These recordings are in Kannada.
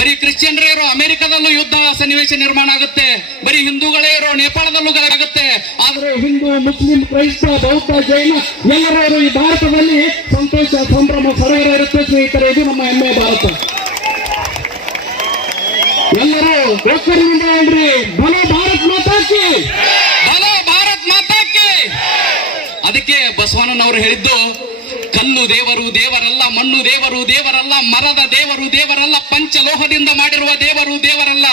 ಬರೀ ಕ್ರಿಶ್ಚಿಯನ್ರೇ ಇರೋ ಅಮೆರಿಕದಲ್ಲೂ ಯುದ್ಧ ಸನ್ನಿವೇಶ ನಿರ್ಮಾಣ ಆಗುತ್ತೆ, ಬರೀ ಹಿಂದೂಗಳೇ ಇರೋ ನೇಪಾಳದಲ್ಲೂ ಆಗುತ್ತೆ. ಆದರೆ ಹಿಂದೂ, ಮುಸ್ಲಿಂ, ಕ್ರೈಸ್ತ, ಬೌದ್ಧ, ಜೈನ ಎಲ್ಲರೂ ಈ ಭಾರತದಲ್ಲಿ ಸಂತೋಷ, ಸಂಭ್ರಮ, ಸಡಗರ ಇರುತ್ತೆ ಸ್ನೇಹಿತರೆ. ಇದು ನಮ್ಮ ಹೆಮ್ಮೆ ಭಾರತ. ಎಲ್ಲರೂ ಒಕ್ಕರಿನಿಂದ ಹೇಳ್ರಿ, ಬಲ ಭಾರತ್ ಮಾತಾಕಿ, ಬಲ ಭಾರತ್ ಮಾತಾಕಿ. ಅದಕ್ಕೆ ಬಸವಣ್ಣನವರು ಹೇಳಿದ್ದು, ಕಲ್ಲು ದೇವರು ದೇವರಲ್ಲ, ಮಣ್ಣು ದೇವರು ದೇವರಲ್ಲ, ಮರದ ದೇವರು ದೇವರಲ್ಲ, ಪಂಚಲೋಹದಿಂದ ಮಾಡಿರುವ ದೇವರು ದೇವರಲ್ಲ,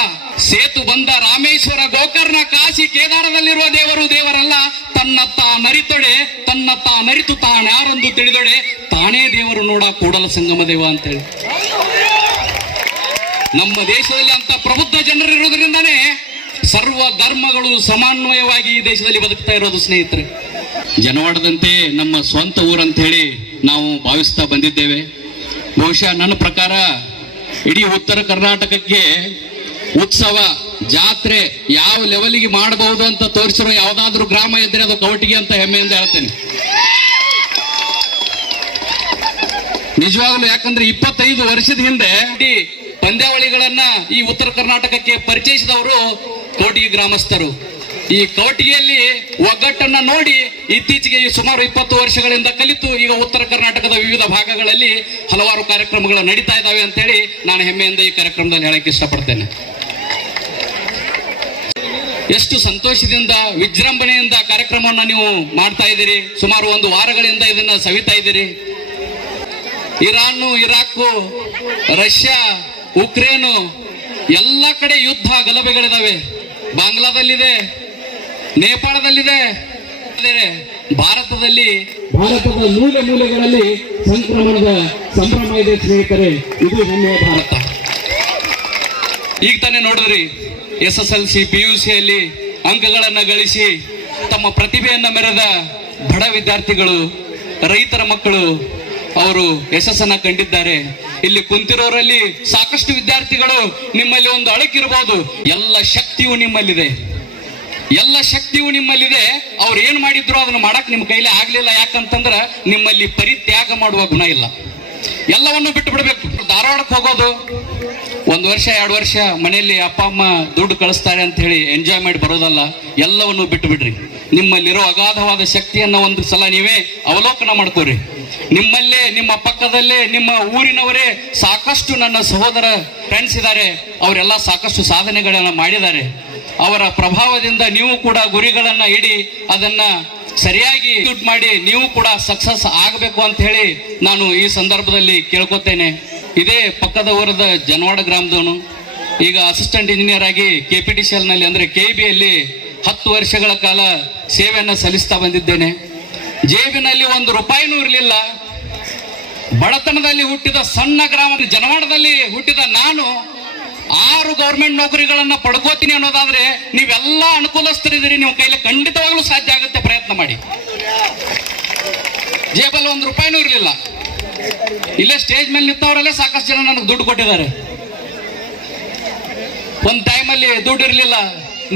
ಸೇತು ಬಂದ ರಾಮೇಶ್ವರ, ಗೋಕರ್ಣ, ಕಾಶಿ, ಕೇದಾರದಲ್ಲಿರುವ ದೇವರು ದೇವರಲ್ಲ, ತನ್ನತ್ತ ನರಿತೊಡೆ, ತನ್ನತ್ತ ನರಿತು ತಾನ್ಯಾರೆಂದು ತಿಳಿದೊಡೆ, ತಾನೇ ದೇವರು ನೋಡ ಕೂಡಲ ಸಂಗಮ ದೇವ ಅಂತೇಳಿ. ನಮ್ಮ ದೇಶದಲ್ಲಿ ಅಂತ ಪ್ರಬುದ್ಧ ಜನರಿರುವುದರಿಂದನೇ ಸರ್ವ ಧರ್ಮಗಳು ಸಮನ್ವಯವಾಗಿ ಈ ದೇಶದಲ್ಲಿ ಬದುಕ್ತಾ ಇರೋದು ಸ್ನೇಹಿತರೆ. ಜನವಾಡದಂತೆ ನಮ್ಮ ಸ್ವಂತ ಊರಂತ ಹೇಳಿ ನಾವು ಭಾವಿಸ್ತಾ ಬಂದಿದ್ದೇವೆ. ಬಹುಶಃ ನನ್ನ ಪ್ರಕಾರ ಇಡೀ ಉತ್ತರ ಕರ್ನಾಟಕಕ್ಕೆ ಉತ್ಸವ, ಜಾತ್ರೆ ಯಾವ ಲೆವೆಲ್ಗೆ ಮಾಡಬಹುದು ಅಂತ ತೋರಿಸಿರೋ ಯಾವುದಾದ್ರೂ ಗ್ರಾಮ ಇದ್ರೆ ಅದು ಕವಟಗಿ ಅಂತ ಹೆಮ್ಮೆಯಿಂದ ಹೇಳ್ತೇನೆ ನಿಜವಾಗ್ಲೂ. ಯಾಕಂದ್ರೆ 25 ವರ್ಷದ ಹಿಂದೆ ಪಂದ್ಯಾವಳಿಗಳನ್ನ ಈ ಉತ್ತರ ಕರ್ನಾಟಕಕ್ಕೆ ಪರಿಚಯಿಸಿದವರು ಕವಟಗಿ ಗ್ರಾಮಸ್ಥರು. ಈ ಕವಟಗಿಯಲ್ಲಿ ಒಗ್ಗಟ್ಟನ್ನ ನೋಡಿ ಇತ್ತೀಚೆಗೆ ಸುಮಾರು 20 ವರ್ಷಗಳಿಂದ ಕಲಿತು ಈಗ ಉತ್ತರ ಕರ್ನಾಟಕದ ವಿವಿಧ ಭಾಗಗಳಲ್ಲಿ ಹಲವಾರು ಕಾರ್ಯಕ್ರಮಗಳು ನಡೀತಾ ಇದ್ದಾವೆ ಅಂತೇಳಿ ನಾನು ಹೆಮ್ಮೆಯಿಂದ ಈ ಕಾರ್ಯಕ್ರಮದಲ್ಲಿ ಹೇಳಕ್ಕೆ ಇಷ್ಟಪಡ್ತೇನೆ. ಎಷ್ಟು ಸಂತೋಷದಿಂದ, ವಿಜೃಂಭಣೆಯಿಂದ ಕಾರ್ಯಕ್ರಮವನ್ನು ನೀವು ಮಾಡ್ತಾ ಇದ್ದೀರಿ. ಸುಮಾರು 1 ವಾರಗಳಿಂದ ಇದನ್ನ ಸವಿತಾ ಇದ್ದೀರಿ. ಇರಾನ್, ಇರಾಕ್, ರಷ್ಯಾ, ಉಕ್ರೇನು ಎಲ್ಲ ಕಡೆ ಯುದ್ಧ ಗಲಭೆಗಳಿದಾವೆ. ಬಾಂಗ್ಲಾದಲ್ಲಿದೆ, ನೇಪಾಳದಲ್ಲಿದೆ, ಭಾರತದ ಮೂಲೆ ಮೂಲೆಗಳಲ್ಲಿ ಸಂಕ್ರಮಣದ ಸಂಭ್ರಮ ಇದೆ ಸ್ನೇಹಿತರೆ. ಇದು ಹೆಮ್ಮೆಯ ಭಾರತ. ಈಗ ತಾನೇ ನೋಡಿದ್ರಿ, SSLC, PUC ಯಲ್ಲಿ ಅಂಕಗಳನ್ನು ಗಳಿಸಿ ತಮ್ಮ ಪ್ರತಿಭೆಯನ್ನ ಮೆರೆದ ಬಡ ವಿದ್ಯಾರ್ಥಿಗಳು, ರೈತರ ಮಕ್ಕಳು ಅವರು ಯಶಸ್ಸನ್ನ ಕಂಡಿದ್ದಾರೆ. ಇಲ್ಲಿ ಕುಂತಿರೋರಲ್ಲಿ ಸಾಕಷ್ಟು ವಿದ್ಯಾರ್ಥಿಗಳು ನಿಮ್ಮಲ್ಲಿ ಒಂದು ಅಳಕಿರಬಹುದು. ಎಲ್ಲ ಶಕ್ತಿಯು ನಿಮ್ಮಲ್ಲಿದೆ, ಎಲ್ಲ ಶಕ್ತಿಯು ನಿಮ್ಮಲ್ಲಿದೆ. ಅವ್ರು ಏನ್ ಮಾಡಿದ್ರು ಅದನ್ನು ಮಾಡಕ್ ನಿಮ್ಮ ಕೈಲಿ ಆಗ್ಲಿಲ್ಲ. ಯಾಕಂತಂದ್ರ ನಿಮ್ಮಲ್ಲಿ ಪರಿತ್ಯಾಗ ಮಾಡುವ ಗುಣ ಇಲ್ಲ. ಎಲ್ಲವನ್ನು ಬಿಟ್ಟು ಬಿಡಬೇಕು. ಧಾರವಾಡಕ್ಕೆ ಹೋಗೋದು, 1 ವರ್ಷ 2 ವರ್ಷ ಮನೆಯಲ್ಲಿ ಅಪ್ಪ ಅಮ್ಮ ದುಡ್ಡು ಕಳಿಸ್ತಾರೆ ಅಂತ ಹೇಳಿ ಎಂಜಾಯ್ ಮಾಡಿ ಬರೋದಲ್ಲ. ಎಲ್ಲವನ್ನು ಬಿಟ್ಟು ಬಿಡ್ರಿ. ನಿಮ್ಮಲ್ಲಿರೋ ಅಗಾಧವಾದ ಶಕ್ತಿಯನ್ನ ಒಂದು ಸಲ ನೀವೇ ಅವಲೋಕನ ಮಾಡ್ಕೋರಿ. ನಿಮ್ಮಲ್ಲೇ, ನಿಮ್ಮ ಪಕ್ಕದಲ್ಲೇ, ನಿಮ್ಮ ಊರಿನವರೇ ಸಾಕಷ್ಟು ನನ್ನ ಸಹೋದರ ಫ್ರೆಂಡ್ಸ್ ಇದ್ದಾರೆ. ಅವರೆಲ್ಲ ಸಾಕಷ್ಟು ಸಾಧನೆಗಳನ್ನ ಮಾಡಿದ್ದಾರೆ. ಅವರ ಪ್ರಭಾವದಿಂದ ನೀವು ಕೂಡ ಗುರಿಗಳನ್ನ ಇಡಿ, ಅದನ್ನ ಸರಿಯಾಗಿ ಯೂಸ್ ಮಾಡಿ ನೀವು ಕೂಡ ಸಕ್ಸಸ್ ಆಗಬೇಕು ಅಂತ ಹೇಳಿ ನಾನು ಈ ಸಂದರ್ಭದಲ್ಲಿ ಕೇಳ್ಕೊತೇನೆ. ಇದೇ ಪಕ್ಕದ ಊರದ ಜನವಾಡ ಗ್ರಾಮದವನು. ಈಗ ಅಸಿಸ್ಟೆಂಟ್ ಇಂಜಿನಿಯರ್ ಆಗಿ KPTCL ನಲ್ಲಿ ಅಂದ್ರೆ KB ಯಲ್ಲಿ 10 ವರ್ಷಗಳ ಕಾಲ ಸೇವೆಯನ್ನ ಸಲ್ಲಿಸ್ತಾ ಬಂದಿದ್ದೇನೆ. ಜೇಬಿನಲ್ಲಿ 1 ರೂಪಾಯಿನೂ ಇರಲಿಲ್ಲ. ಬಡತನದಲ್ಲಿ ಹುಟ್ಟಿದ ಸಣ್ಣ ಗ್ರಾಮ ಜನವಾಡದಲ್ಲಿ ಹುಟ್ಟಿದ ನಾನು 6 ಗೌರ್ಮೆಂಟ್ ನೌಕರಿಗಳನ್ನ ಪಡ್ಕೋತೀನಿ ಅನ್ನೋದಾದ್ರೆ ನೀವೆಲ್ಲ ಅನುಕೂಲಸ್ಥರಿದ್ದೀರಿ. ನೀವು ಕೈಲಿ ಖಂಡಿತವಾಗ್ಲೂ ಸಾಧ್ಯ ಆಗುತ್ತೆ, ಪ್ರಯತ್ನ ಮಾಡಿ. ಜೇಬಲ್ಲಿ 1 ರೂಪಾಯಿನೂ ಇರಲಿಲ್ಲ. ಇಲ್ಲೇ ಸ್ಟೇಜ್ ಮೇಲೆ ನಿಂತವರಲ್ಲೇ ಸಾಕಷ್ಟು ಜನ ನನಗೆ ದುಡ್ಡು ಕೊಟ್ಟಿದ್ದಾರೆ. ಒಂದು ಟೈಮಲ್ಲಿ ದುಡ್ಡು ಇರಲಿಲ್ಲ.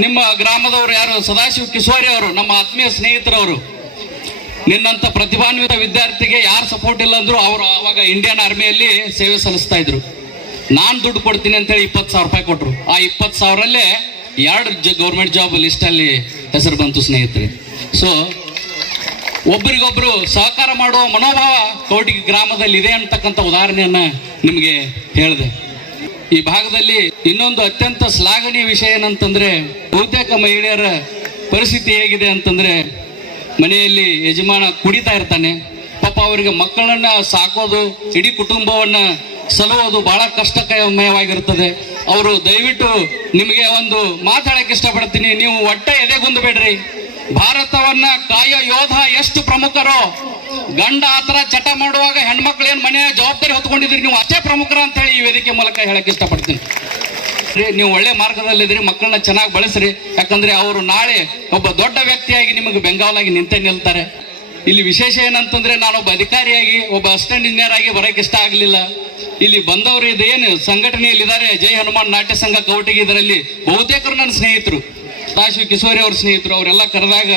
ನಿಮ್ಮ ಗ್ರಾಮದವರು ಯಾರು, ಸದಾಶಿವ ಕಿಶೋರಿ ಅವರು, ನಮ್ಮ ಆತ್ಮೀಯ ಸ್ನೇಹಿತರವರು, ನಿನ್ನಂತ ಪ್ರತಿಭಾನ್ವಿತ ವಿದ್ಯಾರ್ಥಿಗೆ ಯಾರು ಸಪೋರ್ಟ್ ಇಲ್ಲ ಅಂದ್ರು ಅವರು ಅವಾಗ ಇಂಡಿಯನ್ ಆರ್ಮಿಯಲ್ಲಿ ಸೇವೆ ಸಲ್ಲಿಸ್ತಾ ಇದ್ರು. ನಾನು ದುಡ್ಡು ಕೊಡ್ತೀನಿ ಅಂತೇಳಿ 20,000 ರೂಪಾಯಿ ಕೊಟ್ಟರು. ಆ 20,000ರಲ್ಲೇ 2 ಗೌರ್ಮೆಂಟ್ ಜಾಬ್ ಲಿಸ್ಟ್ ಅಲ್ಲಿ ಹೆಸರು ಬಂತು ಸ್ನೇಹಿತರೆ. ಸೊ ಒಬ್ಬರಿಗೊಬ್ರು ಸಹಕಾರ ಮಾಡುವ ಮನೋಭಾವ ಕವಟಗಿ ಗ್ರಾಮದಲ್ಲಿ ಇದೆ ಅಂತಕ್ಕಂಥ ಉದಾಹರಣೆಯನ್ನ ನಿಮಗೆ ಹೇಳಿದೆ. ಈ ಭಾಗದಲ್ಲಿ ಇನ್ನೊಂದು ಅತ್ಯಂತ ಶ್ಲಾಘನೀಯ ವಿಷಯ ಏನಂತಂದ್ರೆ, ಬಹುತೇಕ ಮಹಿಳೆಯರ ಪರಿಸ್ಥಿತಿ ಹೇಗಿದೆ ಅಂತಂದ್ರೆ, ಮನೆಯಲ್ಲಿ ಯಜಮಾನ ಕುಡಿತಾ ಇರ್ತಾನೆ. ಪಾಪ ಅವರಿಗೆ ಮಕ್ಕಳನ್ನ ಸಾಕೋದು, ಇಡೀ ಕುಟುಂಬವನ್ನ ಸಲುವುದು ಬಹಳ ಕಷ್ಟಮಯವಾಗಿರುತ್ತದೆ. ಅವರು ದಯವಿಟ್ಟು ನಿಮಗೆ ಒಂದು ಮಾತಾಡಕ್ಕೆ ಇಷ್ಟಪಡ್ತೀನಿ, ನೀವು ಒಟ್ಟೆ ಎದೆಗುಂದಬೇಡ್ರಿ. ಭಾರತವನ್ನ ಕಾಯೋ ಯೋಧ ಎಷ್ಟು ಪ್ರಮುಖರೋ, ಗಂಡ ಆತರ ಚಟ ಮಾಡುವಾಗ ಹೆಣ್ಮಕ್ಳು ಏನ್ ಮನೆಯ ಜವಾಬ್ದಾರಿ ಹೊತ್ಕೊಂಡಿದ್ರಿ, ನೀವು ಅಷ್ಟೇ ಪ್ರಮುಖರ ಅಂತ ಹೇಳಿ ಈ ವೇದಿಕೆ ಮೂಲಕ ಹೇಳಕ್ ಇಷ್ಟಪಡ್ತೀನಿ. ನೀವು ಒಳ್ಳೆ ಮಾರ್ಗದಲ್ಲಿದ್ರಿ, ಮಕ್ಕಳನ್ನ ಚೆನ್ನಾಗಿ ಬಳಸ್ರಿ. ಯಾಕಂದ್ರೆ ಅವರು ನಾಳೆ ಒಬ್ಬ ದೊಡ್ಡ ವ್ಯಕ್ತಿಯಾಗಿ ನಿಮಗೆ ಬೆಂಗಾವಲಾಗಿ ನಿಂತೇ ನಿಲ್ತಾರೆ. ಇಲ್ಲಿ ವಿಶೇಷ ಏನಂತಂದ್ರೆ, ನಾನೊಬ್ಬ ಅಧಿಕಾರಿಯಾಗಿ, ಒಬ್ಬ ಅಸಿಸ್ಟೆಂಟ್ ಇಂಜಿನಿಯರ್ ಆಗಿ ಬರೋಕೆ ಇಷ್ಟ ಆಗಲಿಲ್ಲ. ಇಲ್ಲಿ ಬಂದವರು ಇದೇನು ಸಂಘಟನೆಯಲ್ಲಿ ಇದ್ದಾರೆ, ಜೈ ಹನುಮಾನ್ ನಾಟ್ಯ ಸಂಘ ಕವಟಗಿ, ಇದರಲ್ಲಿ ಬಹುತೇಕರು ನನ್ನ ಸ್ನೇಹಿತರು, ಸದಾಶಿವ ಕಿಶೋರಿ ಅವ್ರ ಸ್ನೇಹಿತರು. ಅವರೆಲ್ಲ ಕರೆದಾಗ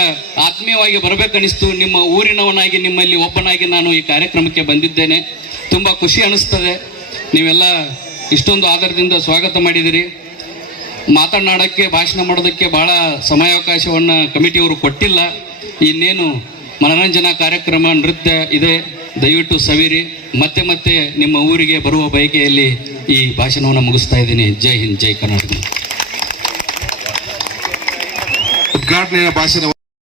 ಆತ್ಮೀಯವಾಗಿ ಬರಬೇಕನ್ನಿಸ್ತು. ನಿಮ್ಮ ಊರಿನವನಾಗಿ, ನಿಮ್ಮಲ್ಲಿ ಒಬ್ಬನಾಗಿ ನಾನು ಈ ಕಾರ್ಯಕ್ರಮಕ್ಕೆ ಬಂದಿದ್ದೇನೆ. ತುಂಬಾ ಖುಷಿ ಅನಿಸ್ತದೆ. ನೀವೆಲ್ಲ ಇಷ್ಟೊಂದು ಆಧಾರದಿಂದ ಸ್ವಾಗತ ಮಾಡಿದಿರಿ. ಮಾತನಾಡೋಕ್ಕೆ ಭಾಷಣ ಮಾಡೋದಕ್ಕೆ ಬಹಳ ಸಮಯಾವಕಾಶವನ್ನು ಕಮಿಟಿಯವರು ಕೊಟ್ಟಿಲ್ಲ. ಇನ್ನೇನು ಮನರಂಜನಾ ಕಾರ್ಯಕ್ರಮ ನೃತ್ಯ ಇದೆ, ದಯವಿಟ್ಟು ಸವಿರಿ. ಮತ್ತೆ ಮತ್ತೆ ನಿಮ್ಮ ಊರಿಗೆ ಬರುವ ಬಯಕೆಯಲ್ಲಿ ಈ ಭಾಷಣವನ್ನು ಮುಗಿಸ್ತಾ ಇದ್ದೀನಿ. ಜೈ ಹಿಂದ್, ಜೈ ಕರ್ನಾಟಕ. ಉದ್ಘಾಟನೆಯ ಭಾಷಣ